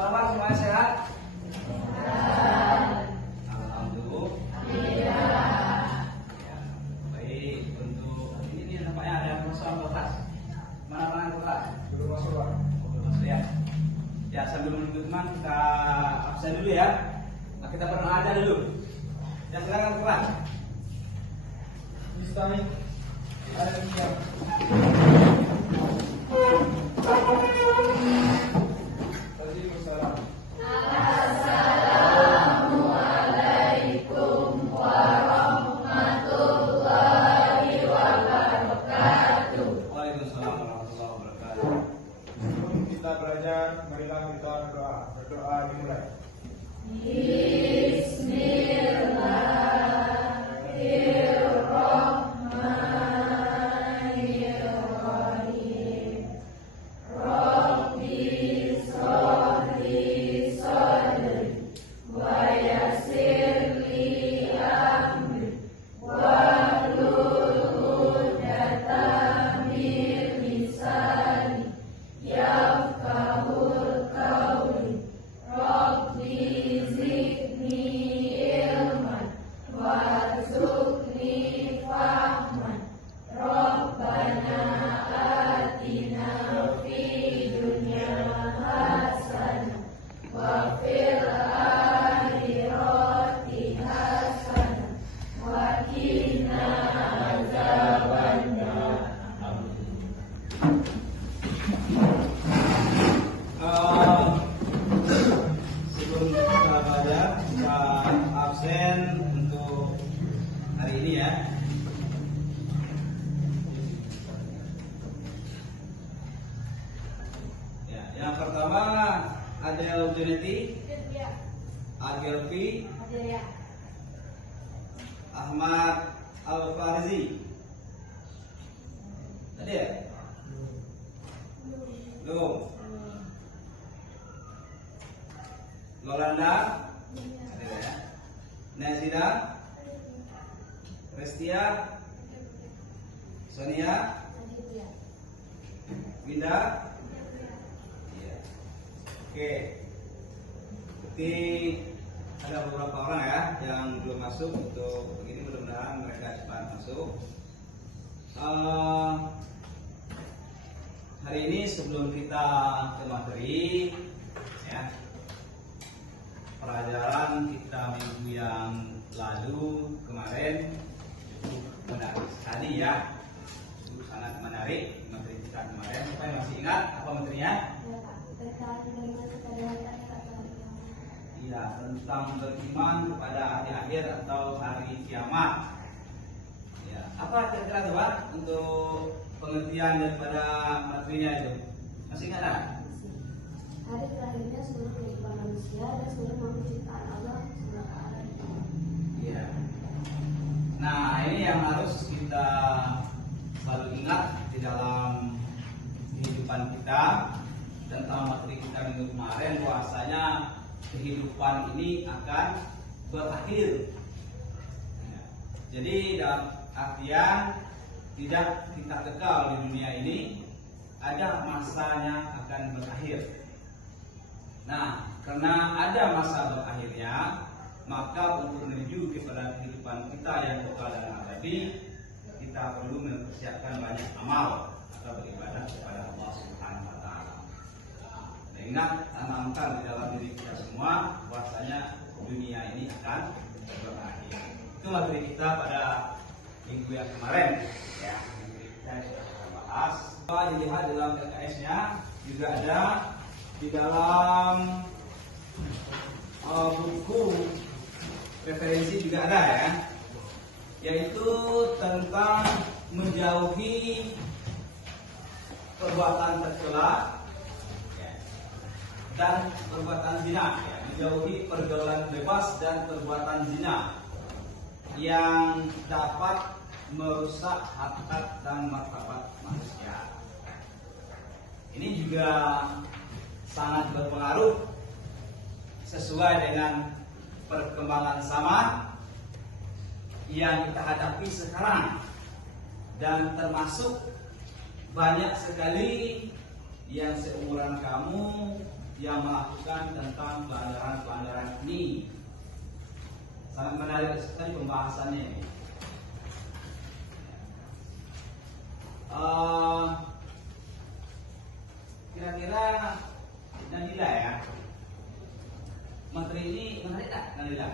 kabar semuanya sehat? Alhamdulillah. Ya, baik. Untuk ini nampaknya ada persoalan kertas. Mana kertas? Belum masuk, Pak. Belum masuk ya. Ya, sambil menunggu teman kita absen dulu ya. Nah, kita berdoa aja dulu. Ya, silakan kertas. Bismillah. Alhamdulillah. Assalamualaikum warahmatullahi wabarakatuh. Waalaikumsalam warahmatullahi wabarakatuh. Sebelum kita belajar, marilah kita berdoa. Berdoa dimulai. Bismillahirrahmanirrahim. Rabbi sholli sholli wa yassir li amri wahlul 'uqdatam min lisani yafqahul qawli. Rabbi zidni ilman warzuqni fahman. Rabbana atina fid dunya hasanah wa fil akhirati hasanah wa qina azabannar. Sebelum kita belajar, kita absen untuk hari ini ya. Ya, yang pertama Adel Juneti, Agelpi, Ahmad Al-Farzi. Ada ya? Belum. Lolanda, ada ya? Nazida, Restia, Sonia, Winda. Iya. Oke. Berarti ada beberapa orang ya yang belum masuk untuk begini, mudah-mudahan mereka cepat masuk. Hari ini sebelum kita ke materi ya, pelajaran kita minggu yang lalu kemarin cukup menarik sekali ya, cukup sangat menarik materi kita kemarin. Siapa yang masih ingat apa materinya? Iya, tentang beriman kepada hari akhir atau hari kiamat. Ya, apa kira-kira coba untuk pengertian daripada materinya itu? Masih ingat tak? Hari terakhirnya seluruh kehidupan manusia dan seluruh makhluk ciptaan Allah SWT. Iya. Nah, ini yang harus kita selalu ingat di dalam kehidupan kita. Tentang materi kita minggu kemarin, bahwasanya kehidupan ini akan berakhir. Jadi dalam artian tidak kita kekal di dunia ini, ada masanya akan berakhir. Nah, karena ada masa berakhirnya, maka untuk menuju kepada kehidupan kita yang kekal dan abadi, kita perlu mempersiapkan banyak amal atau beribadah kepada Allah Subhanahu wa Ta'ala. Dan ingat, tanamkan di dalam diri kita semua bahwasanya dunia ini akan berakhir. Itu materi kita pada minggu yang kemarin ya. Kita sudah bahas. Kalau dilihat dalam LKS-nya juga ada di dalam buku referensi juga ada ya, yaitu tentang menjauhi perbuatan tercela ya, dan perbuatan zina ya, menjauhi pergaulan bebas dan perbuatan zina yang dapat merusak harkat dan martabat manusia. Ini juga sangat berpengaruh sesuai dengan perkembangan zaman yang kita hadapi sekarang, dan termasuk banyak sekali yang seumuran kamu yang melakukan tentang pelanggaran ini. Sangat menarik sekali pembahasannya. Kira-kira Nadila ya, Menteri ini menarik tak Nadila?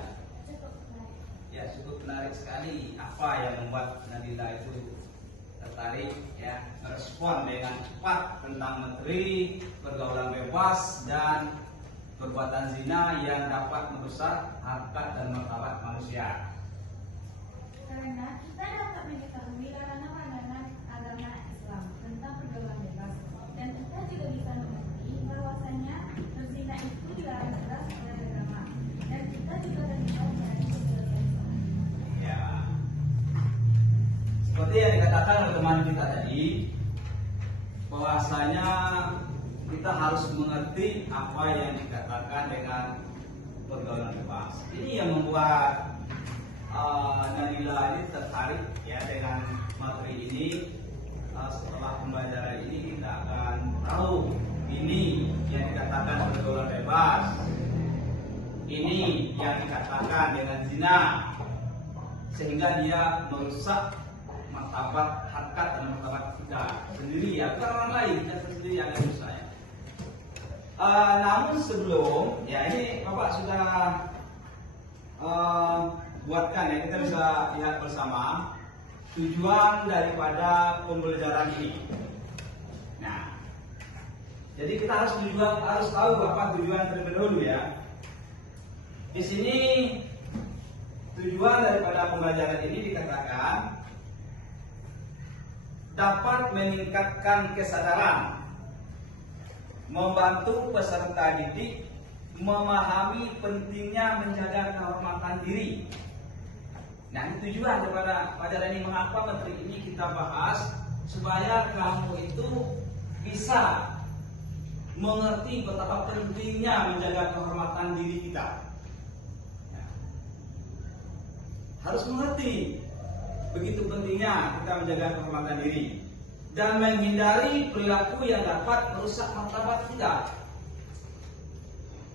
Ya, cukup menarik sekali. Apa yang membuat Nadila itu tertarik ya merespon dengan cepat tentang Menteri Pergaulan Bebas dan perbuatan zina yang dapat merusak harkat dan martabat manusia? Karena kita dapat mengetahui larangan pandangan agama Islam tentang pergaulan bebas, dan kita juga bisa mengerti bahwasanya berzina itu dilarang keras oleh agama, dan kita juga terlibat dari kesalahan. Ya, seperti yang dikatakan oleh teman kita tadi, bahwasanya kita harus mengerti apa yang dikatakan dengan pergaulan bebas. Ini yang membuat Nadila ini tertarik ya dengan materi ini. Setelah pembelajaran ini kita akan tahu ini yang dikatakan pergaulan bebas, ini yang dikatakan dengan zina, sehingga dia merusak martabat, harkat dan martabat kita sendiri ya, bukan orang lain, kita sendiri yang akan merusak ya. Namun sebelum ya, ini Bapak sudah buatkan ya, kita bisa lihat bersama tujuan daripada pembelajaran ini. Nah, jadi kita harus tahu apa tujuan terlebih dahulu ya. Di sini tujuan daripada pembelajaran ini dikatakan dapat meningkatkan kesadaran, membantu peserta didik memahami pentingnya menjaga kehormatan diri. Nah, ini tujuan daripada pelajaran ini. Mengapa materi ini kita bahas? Supaya kamu itu bisa mengerti betapa pentingnya menjaga kehormatan diri kita. Ya. Harus mengerti begitu pentingnya kita menjaga kehormatan diri dan menghindari perilaku yang dapat merusak martabat kita.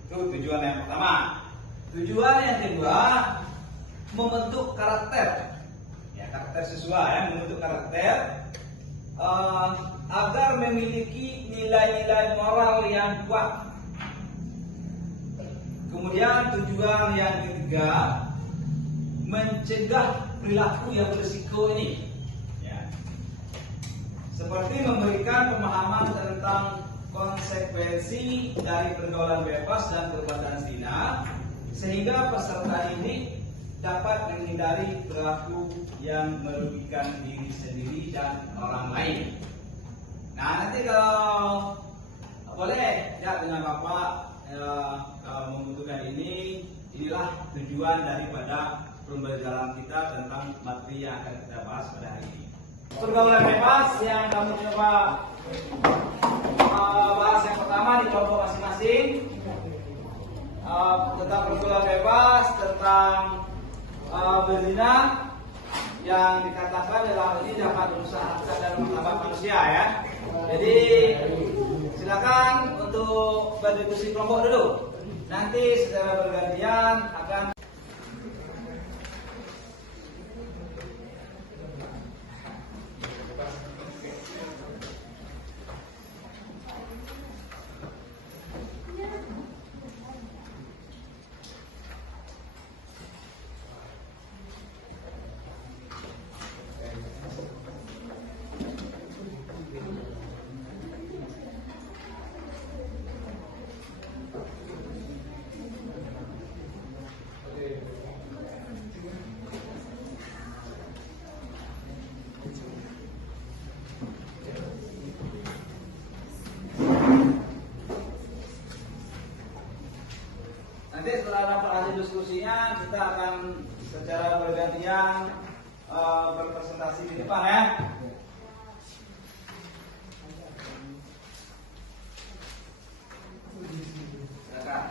Itu tujuan yang pertama. Tujuan yang kedua, membentuk karakter. Ya, karakter siswa ya, membentuk karakter agar memiliki nilai-nilai moral yang kuat. Kemudian tujuan yang ketiga, mencegah perilaku yang berisiko ini. Ya. Seperti memberikan pemahaman tentang konsekuensi dari pergaulan bebas dan perbuatan zina, sehingga peserta ini dapat menghindari perilaku yang merugikan diri sendiri dan orang lain. Nah, nanti kalau boleh ya dengan Bapak kalau membutuhkan ini, inilah tujuan daripada pembelajaran kita tentang materi yang akan kita bahas pada hari ini. Pergaulan bebas yang kamu coba bahas yang pertama di kelompok masing-masing, tentang pergaulan bebas, tentang berzina yang dikatakan dalam ini dapat merusak harkat dan martabat manusia ya. Jadi silakan untuk berdiskusi kelompok dulu. Nanti secara bergantian akan nanti setelah dapat hasil diskusinya, kita akan secara bergantian berpresentasi di depan ya. Silakan.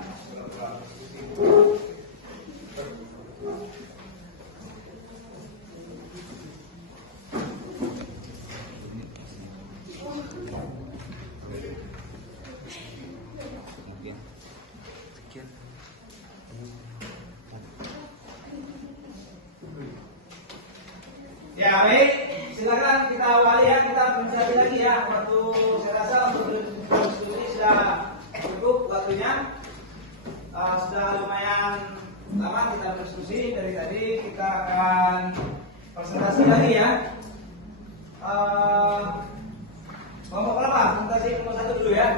Ya baik, silakan kita awali ya, kita mencari lagi ya. Waktu saya rasa untuk diskusi sudah cukup waktunya. Sudah lumayan lama kita berdiskusi dari tadi. Kita akan presentasi lagi ya. Kelompok berapa? Presentasi kelompok 1 dulu ya.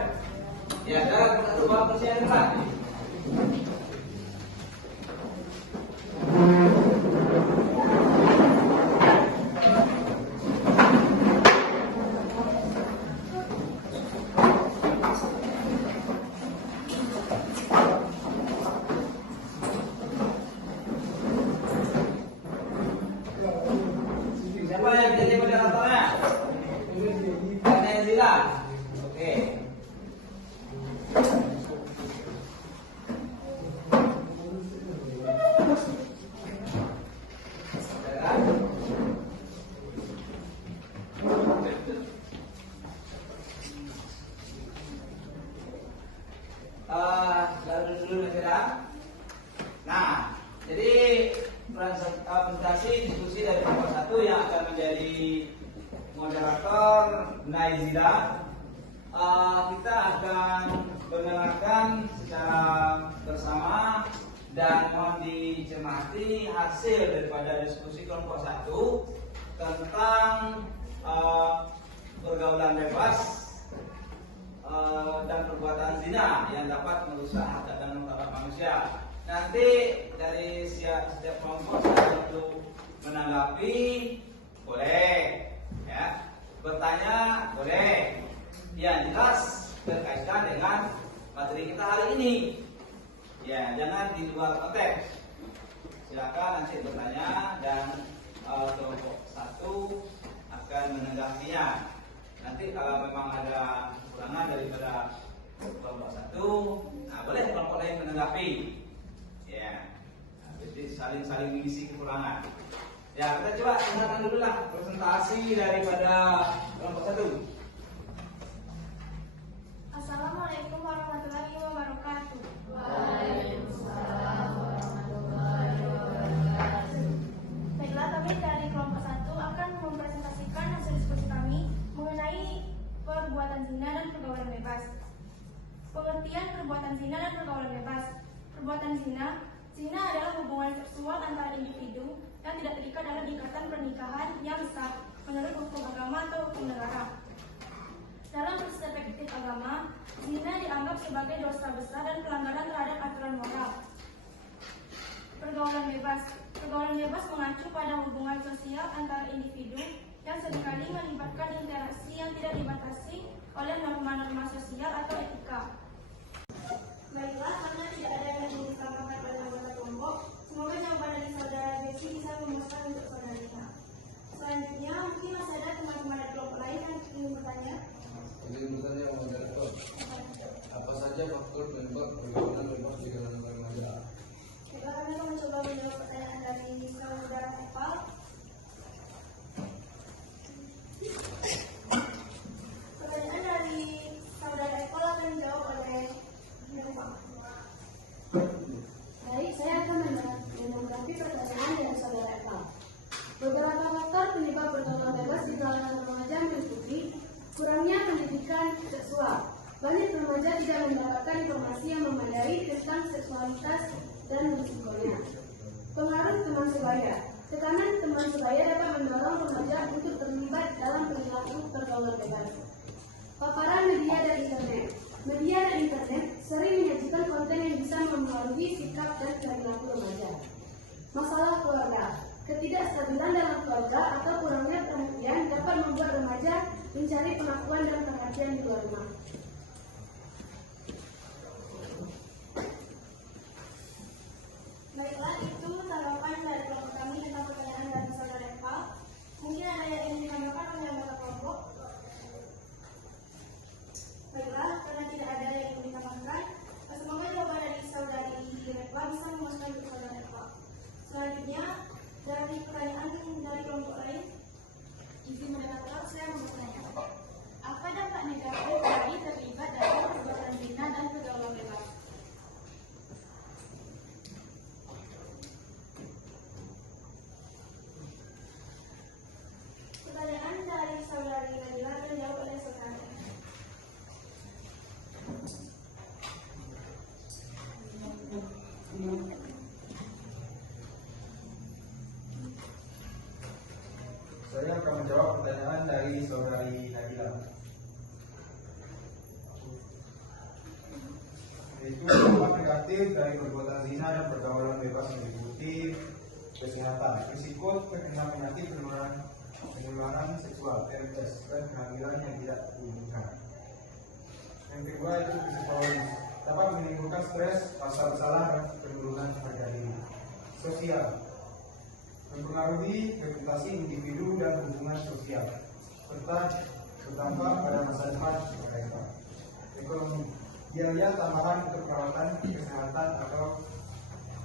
Ya, sekarang kelompok 1 bawa kursi yang depan. Siapa yang jadi moderatornya? Zila. Oke. Dulu nah, jadi presentasi diskusi dari kelompok 1 yang akan menjadi moderator Naizila. Kita akan mendengarkan secara bersama dan mohon dicermati hasil daripada diskusi kelompok 1 tentang pergaulan bebas dan perbuatan zina yang dapat merusak hak dan martabat manusia. Nanti dari setiap kelompok untuk menanggapi boleh, ya, bertanya boleh, yang jelas berkaitan dengan materi kita hari ini. Ya, jangan di luar konteks. Silakan nanti bertanya dan kelompok 1 akan menanggapinya. Nanti kalau memang ada kekurangan daripada kelompok 1, nah boleh kelompok lain menanggapi. Ya, jadi saling mengisi kekurangan. Ya, kita coba dengarkan dulu lah presentasi daripada kelompok 1. Assalamualaikum warahmatullahi wabarakatuh. Waalaikumsalam warahmatullahi wabarakatuh. Baiklah, kami dari kelompok 1 akan mempresentasikan hasil diskusi kami mengenai perbuatan zina dan pergaulan bebas. Pengertian perbuatan zina dan pergaulan bebas. Perbuatan zina adalah hubungan seksual antara individu yang tidak terikat dalam ikatan pernikahan yang sah menurut hukum agama atau hukum negara. Dalam perspektif agama, zina dianggap sebagai dosa besar dan pelanggaran terhadap aturan moral. Pergaulan bebas. Pergaulan bebas mengacu pada hubungan sosial antara individu yang seringkali melibatkan interaksi yang tidak dibatasi oleh norma-norma sosial atau etika. Baiklah, karena tidak ada yang ingin ditambahkan oleh anggota kelompok, semoga jawaban dari saudara Besi bisa memuaskan untuk saudara Rina. Selanjutnya, mungkin masih ada teman-teman dari kelompok lain yang ingin bertanya. Jadi misalnya moderator, apa saja faktor penyebab pergaulan bebas di kalangan remaja? Baiklah, kami akan mencoba menjawab pertanyaan dari saudara Epal. Pertanyaan dari saudara Epal akan dijawab oleh Nova. Baik, saya akan menanggapi pertanyaan dari saudara Eva. Beberapa faktor penyebab pergaulan bebas di kalangan remaja meliputi kurangnya pendidikan seksual. Banyak remaja tidak mendapatkan informasi yang memadai tentang seksualitas dan risikonya. Pengaruh teman sebaya. Tekanan teman sebaya dapat mendorong remaja untuk terlibat dalam perilaku pergaulan bebas. Paparan media dan internet. Media dan internet sering menyajikan konten yang bisa mempengaruhi sikap dan perilaku remaja. Masalah keluarga. Ketidakstabilan dalam keluarga atau kurangnya perhatian dapat membuat remaja mencari pengakuan dan perhatian di luar rumah. Baiklah, itu tanggapan dari kelompok kami tentang pertanyaan dari saudara Eva. Mungkin ada yang ingin ditambahkan oleh anggota kelompok. Baiklah, karena tidak ada yang ingin ditambahkan, semoga jawaban dari saudari Eva bisa memuaskan untuk saudara Eva. Selanjutnya, dari pertanyaan dari kelompok lain, izin moderator, saya mau bertanya. Apa dampak negatif dari Saya akan menjawab pertanyaan dari saudari Nabila. Yaitu dampak negatif dari perbuatan zina dan pergaulan bebas meliputi kesehatan, risiko terkena penyakit penularan seksual (TBC) dan kehamilan yang tidak diinginkan. Yang kedua itu psikologis, dapat menimbulkan stres, rasa bersalah dan penurunan harga diri. Sosial, mempengaruhi reputasi individu dan hubungan sosial, serta berdampak pada masa depan mereka. Ekonomi, biaya tambahan untuk perawatan kesehatan atau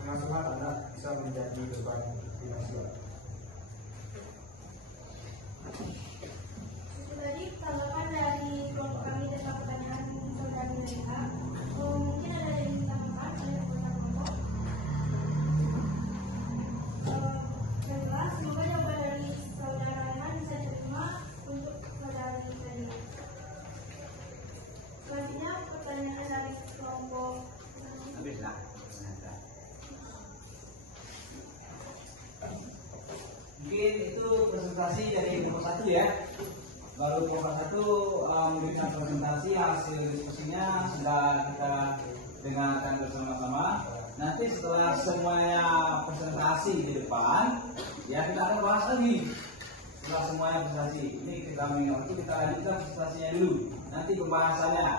pengasuhan anak bisa menjadi beban finansial. Itu tadi tanggapan dari kelompok kami tentang pertanyaan saudari Leha. Mungkin ada yang ditambahkan oleh anggota kelompok. Baiklah, semoga jawaban dari saudara Leha bisa diterima untuk saudari tadi. Selanjutnya pertanyaan dari kelompok Habislah. Mungkin itu presentasi dari kelompok 1 ya. Baru kelompok 1 memberikan presentasi hasil diskusinya sudah kita dengarkan bersama-sama. Nanti setelah semuanya presentasi di depan, ya kita akan bahas lagi. Setelah semuanya presentasi, ini kita mengerti, kita lanjutkan presentasinya dulu. Nanti pembahasannya,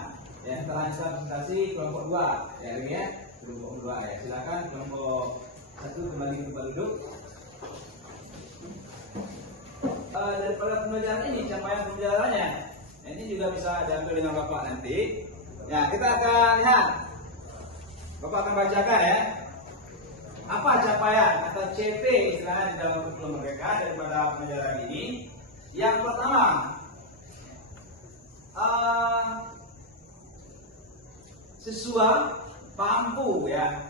ya kita lanjutkan presentasi kelompok 2, ya kelompok 2 ya. Silakan kelompok 1 kembali ke tempat duduk. Daripada pembelajaran ini, capaian pembelajarannya, ini juga bisa diambil dengan Bapak nanti. Ya, kita akan lihat. Bapak akan bacakan ya. Apa capaian atau CP istilahnya di dalam kurikulum mereka daripada pembelajaran ini? Yang pertama, siswa mampu ya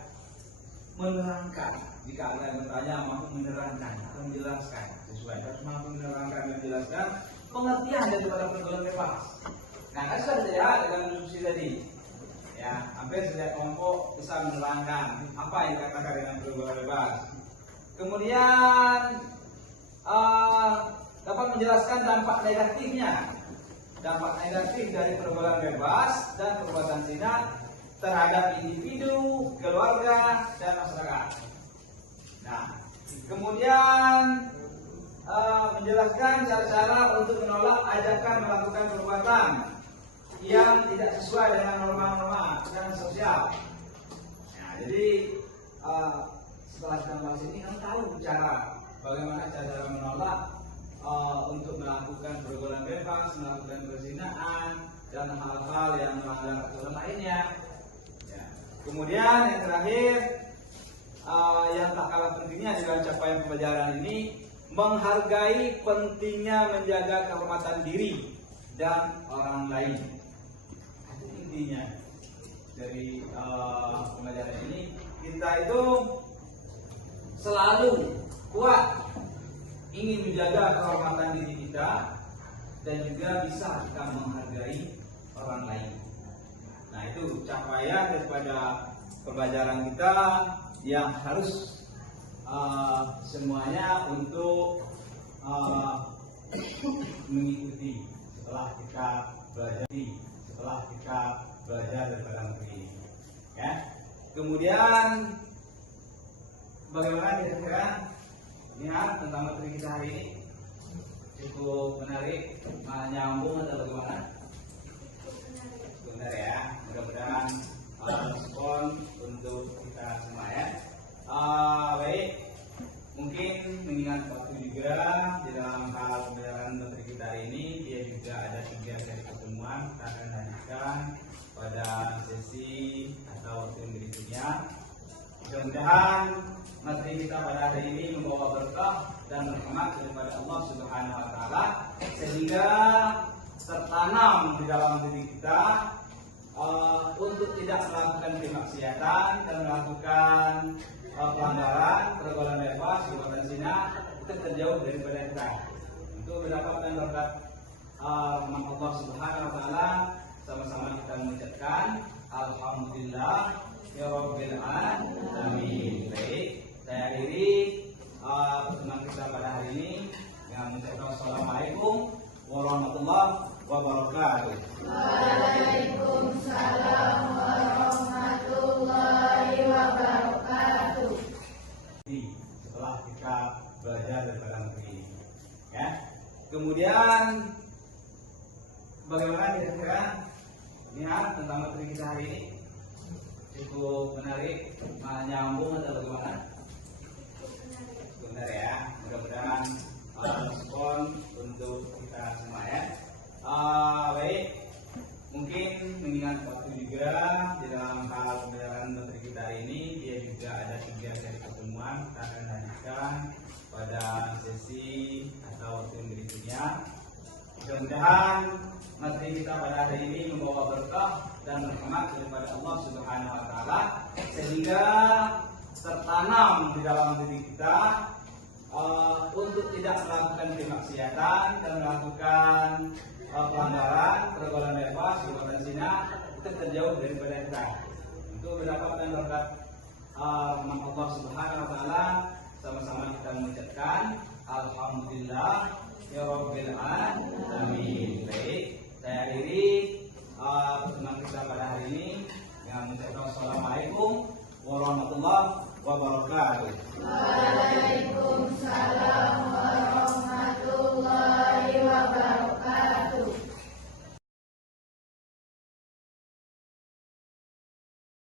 menerangkan. Jika ada yang bertanya, mampu menerangkan atau menjelaskan, siswa harus mampu menerangkan dan menjelaskan pengertian daripada pergaulan bebas. Nah, kan sudah terlihat dengan diskusi tadi. Ya, hampir setiap kelompok bisa menerangkan apa yang dikatakan dengan pergaulan bebas. Kemudian dapat menjelaskan dampak negatifnya, dampak negatif dari pergaulan bebas dan perbuatan zina terhadap individu, keluarga, dan masyarakat. Nah, kemudian menjelaskan cara-cara untuk menolak ajakan melakukan perbuatan yang tidak sesuai dengan norma-norma dan sosial. Nah, jadi setelah kita bahas ini, kamu tahu cara bagaimana cara menolak untuk melakukan pergaulan bebas, melakukan perzinahan dan hal-hal yang melanggar aturan lainnya. Ya. Kemudian yang terakhir, yang tak kalah pentingnya dalam capaian pembelajaran ini, menghargai pentingnya menjaga kehormatan diri dan orang lain. Itu intinya dari pembelajaran ini. Kita itu selalu kuat ingin menjaga kehormatan diri kita dan juga bisa kita menghargai orang lain. Nah, itu capaian daripada pembelajaran kita yang harus semuanya untuk mengikuti setelah kita belajar daripada negeri ini. Ya. Kemudian bagaimana kira-kira lihat tentang materi kita hari ini? Cukup menarik, nyambung atau bagaimana? Benar ya. Mudah-mudahan respon untuk kita semua ya. Baik, mungkin mengingat waktu juga di dalam hal pembelajaran materi kita hari ini, dia juga ada 3 sesi pertemuan. Kita akan lanjutkan pada sesi atau waktu berikutnya. Mudah-mudahan materi kita pada hari ini membawa berkah dan rahmat daripada Allah Subhanahu wa taala sehingga tertanam di dalam diri kita untuk tidak melakukan kemaksiatan dan melakukan pelanggaran, pergaulan bebas, perbuatan zina, kita terjauh daripada kita. Untuk mendapatkan berkat rahmat Allah Subhanahu wa taala, sama-sama kita mengucapkan alhamdulillah ya rabbil alamin. kemudian bagaimana kira-kira lihat tentang materi kita hari ini? Cukup menarik, nyambung atau bagaimana? Bentar ya, mudah-mudahan respon untuk kita semua ya. Baik, mungkin mengingat waktu juga di dalam hal pembelajaran materi kita hari ini, dia juga ada 3 kali pertemuan kita akan lanjutkan pada sesi atau waktu berikutnya. Mudah-mudahan materi kita pada hari ini membawa berkah dan rahmat daripada Allah Subhanahu wa taala sehingga tertanam di dalam diri kita untuk tidak melakukan kemaksiatan dan melakukan pelanggaran, pergaulan bebas, perbuatan zina, itu terjauh daripada kita. Untuk mendapatkan berkat rahmat Allah Subhanahu wa taala, sama-sama kita mengucapkan alhamdulillah ya rabbil alamin. Baik, saya akhiri pertemuan kita pada hari ini dengan mengucapkan assalamualaikum warahmatullahi wabarakatuh.